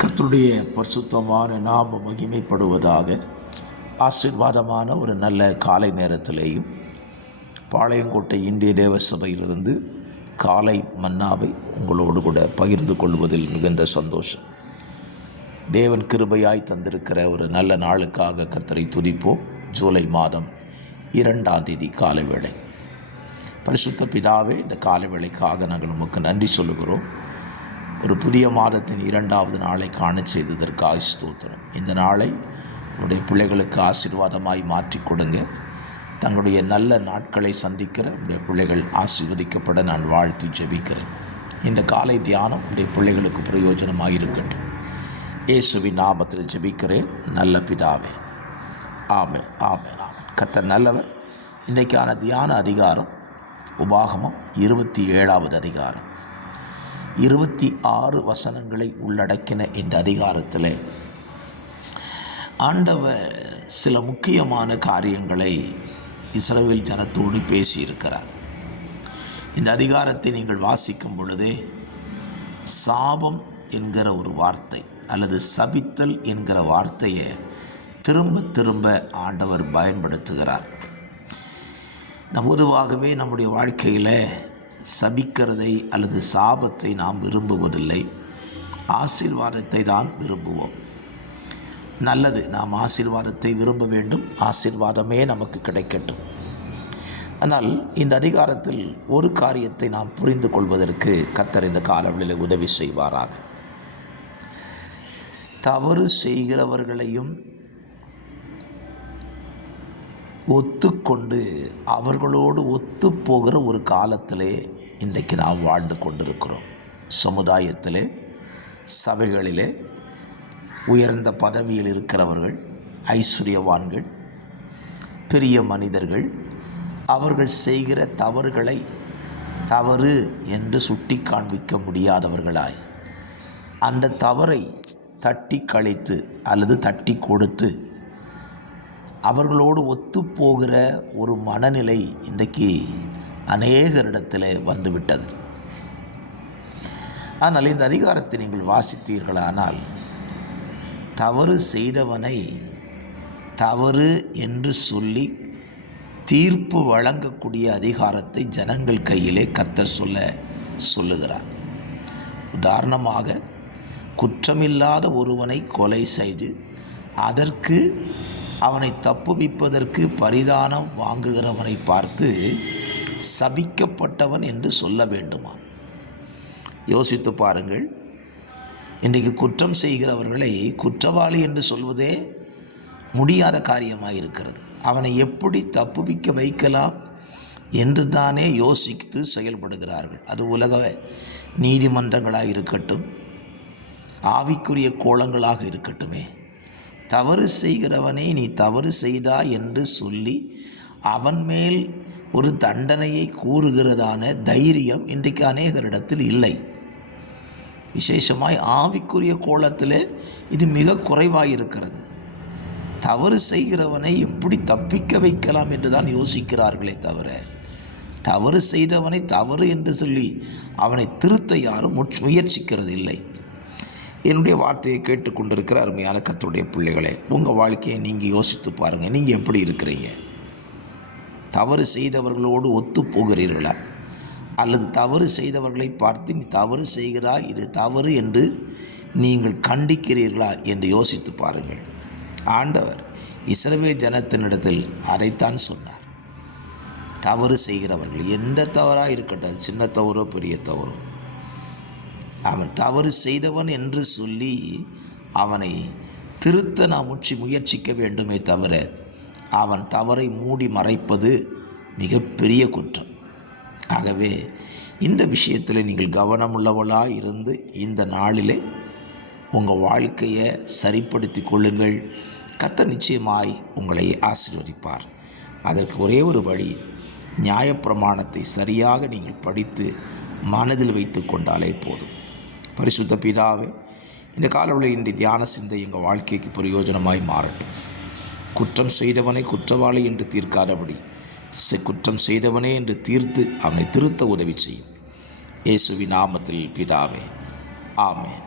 கர்த்தருடைய பரிசுத்தமான நாமம் மகிமைப்படுவதாக. ஆசீர்வாதமான ஒரு நல்ல காலை நேரத்திலேயும் பாளையங்கோட்டை இந்திய தேவ சபையிலிருந்து காலை மன்னாவை உங்களோடு கூட பகிர்ந்து கொள்வதில் மிகுந்த சந்தோஷம். தேவன் கிருபையாய் தந்திருக்கிற ஒரு நல்ல நாளுக்காக கர்த்தரை துதிப்போம். ஜூலை மாதம் 2ஆம் தேதி காலை வேளை. பரிசுத்த பிதாவே, இந்த காலை வேளைக்காக நாங்கள் உமக்கு நன்றி சொல்லுகிறோம். ஒரு புதிய மாதத்தின் 2வது நாளை காண செய்ததற்காக ஸ்தோத்திரம். இந்த நாளை உடைய பிள்ளைகளுக்கு ஆசீர்வாதமாய் மாற்றி கொடுங்க. தங்களுடைய நல்ல நாட்களை சந்திக்கிற உடைய பிள்ளைகள் ஆசீர்வதிக்கப்பட நான் வாழ்த்தி ஜெபிக்கிறேன். இந்த காலை தியானம் உடைய பிள்ளைகளுக்கு பிரயோஜனமாக இருக்கட்டும். இயேசுவின் நாமத்தில் ஜெபிக்கிறேன் நல்ல பிதாவே, ஆமென், ஆமென், ஆமென். கர்த்தர் நல்லவர். இன்றைக்கான தியான அதிகாரம் உபாகமம் 27வது அதிகாரம். 26 வசனங்களை உள்ளடக்கின இந்த அதிகாரத்தில் ஆண்டவர் சில முக்கியமான காரியங்களை இஸ்ரவேல் ஜனத்தோடு பேசியிருக்கிறார். இந்த அதிகாரத்தை நீங்கள் வாசிக்கும் பொழுதே சாபம் என்கிற ஒரு வார்த்தை அல்லது சபித்தல் என்கிற வார்த்தையை திரும்ப திரும்ப ஆண்டவர் பயன்படுத்துகிறார். பொதுவாகவே நம்முடைய வாழ்க்கையில் சபிக்கிறதை அல்லது சாபத்தை நாம் விரும்புவதில்லை, ஆசீர்வாதத்தை தான் விரும்புவோம். நல்லது, நாம் ஆசீர்வாதத்தை விரும்ப வேண்டும், ஆசீர்வாதமே நமக்கு கிடைக்கட்டும். ஆனால் இந்த அதிகாரத்தில் ஒரு காரியத்தை நாம் புரிந்து கொள்வதற்கு கர்த்தர் இந்த காலவெளியில் உதவி செய்வாராக. தவறு செய்கிறவர்களையும் ஒத்துக்கொண்டு அவர்களோடு ஒத்துப்போகிற ஒரு காலத்திலே இன்றைக்கு நாம் வாழ்ந்து கொண்டிருக்கிறோம். சமுதாயத்திலே, சபைகளிலே உயர்ந்த பதவியில் இருக்கிறவர்கள், ஐஸ்வர்யவான்கள், பெரிய மனிதர்கள் அவர்கள் செய்கிற தவறுகளை தவறு என்று சுட்டி காண்பிக்க முடியாதவர்களாய் அந்த தவறை தட்டி கழித்து அல்லது தட்டி கொடுத்து அவர்களோடு ஒத்துப்போகிற ஒரு மனநிலை இன்றைக்கு அநேகரிடத்தில் வந்துவிட்டது. ஆனால் இந்த அதிகாரத்தை நீங்கள் வாசித்தீர்களானால் தவறு செய்தவனை தவறு என்று சொல்லி தீர்ப்பு வழங்கக்கூடிய அதிகாரத்தை ஜனங்கள் கையிலே கர்த்தர் சொல்லுகிறார். உதாரணமாக, குற்றமில்லாத ஒருவனை கொலை செய்து அதற்கு அவனை தப்புவிப்பதற்கு பரிதானம் வாங்குகிறவனை பார்த்து சபிக்கப்பட்டவன் என்று சொல்ல வேண்டுமா? யோசித்து பாருங்கள். இன்றைக்கு குற்றம் செய்கிறவர்களை குற்றவாளி என்று சொல்வதே முடியாத காரியமாக இருக்கிறது. அவனை எப்படி தப்புவிக்க வைக்கலாம் என்று தானே யோசித்து செயல்படுகிறார்கள். அது உலக நீதிமன்றங்களாக இருக்கட்டும், ஆவிக்குரிய கோலங்களாக இருக்கட்டுமே, தவறு செய்கிறவனே நீ தவறு செய்தா என்று சொல்லி அவன் மேல் ஒரு தண்டனையை கூறுகிறதான தைரியம் இன்றைக்கு அநேகரிடத்தில் இல்லை. விசேஷமாய் ஆவிக்குரிய கோலத்தில் இது மிக குறைவாக இருக்கிறது. தவறு செய்கிறவனை எப்படி தப்பிக்க வைக்கலாம் என்று தான் யோசிக்கிறார்களே தவிர, தவறு செய்தவனை தவறு என்று சொல்லி அவனை திருத்த யாரும் முயற்சிக்கிறது இல்லை. என்னுடைய வார்த்தையை கேட்டுக்கொண்டிருக்கிற அருமையான கர்த்தருடைய பிள்ளைகளே, உங்கள் வாழ்க்கையை நீங்கள் யோசித்து பாருங்கள். நீங்கள் எப்படி இருக்கிறீங்க? தவறு செய்தவர்களோடு ஒத்து போகிறீர்களா? அல்லது தவறு செய்தவர்களை பார்த்து நீ தவறு செய்கிறாய், இது தவறு என்று நீங்கள் கண்டிக்கிறீர்களா என்று யோசித்து பாருங்கள். ஆண்டவர் இஸ்ரவேல் ஜனத்தினிடத்தில் அதைத்தான் சொன்னார். தவறு செய்கிறவர்கள் எந்த தவறாக இருக்கட்டும், சின்ன தவறோ பெரிய தவறோ, அவன் தவறு செய்தவன் என்று சொல்லி அவனை திருத்த நாம் முயற்சிக்க வேண்டுமே தவிர அவன் தவறை மூடி மறைப்பது மிகப்பெரிய குற்றம். ஆகவே இந்த விஷயத்தில் நீங்கள் கவனமுள்ளவளாக இருந்து இந்த நாளிலே உங்கள் வாழ்க்கையை சரிப்படுத்தி கொள்ளுங்கள். கர்த்தர் நிச்சயமாய் உங்களை ஆசீர்வதிப்பார். அதற்கு ஒரே ஒரு வழி, நியாயப்பிரமாணத்தை சரியாக நீங்கள் படித்து மனதில் வைத்து கொண்டாலே போதும். பரிசுத்த பிதாவே, இந்த காலவெளியில் இன்றைய தியான சிந்தை எங்கள் வாழ்க்கைக்கு பிரயோஜனமாய் மாறட்டும். குற்றம் செய்தவனை குற்றவாளி என்று தீர்க்காதபடி குற்றம் செய்தவனே என்று தீர்த்து அவனை திருத்த உதவி செய்யும். இயேசுவின் நாமத்தில் பிதாவே, ஆமென்.